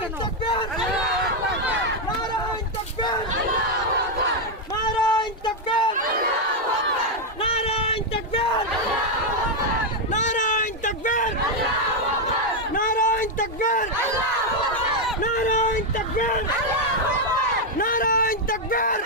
কেন? নারায়ণ তাকবীর নারায়ণ তাকবীর নারায়ণ তাকবীর নারায়ণ তাকবীর নারায়ণ তাকবীর নারায়ণ তাকবীর নারায়ণ তাকবীর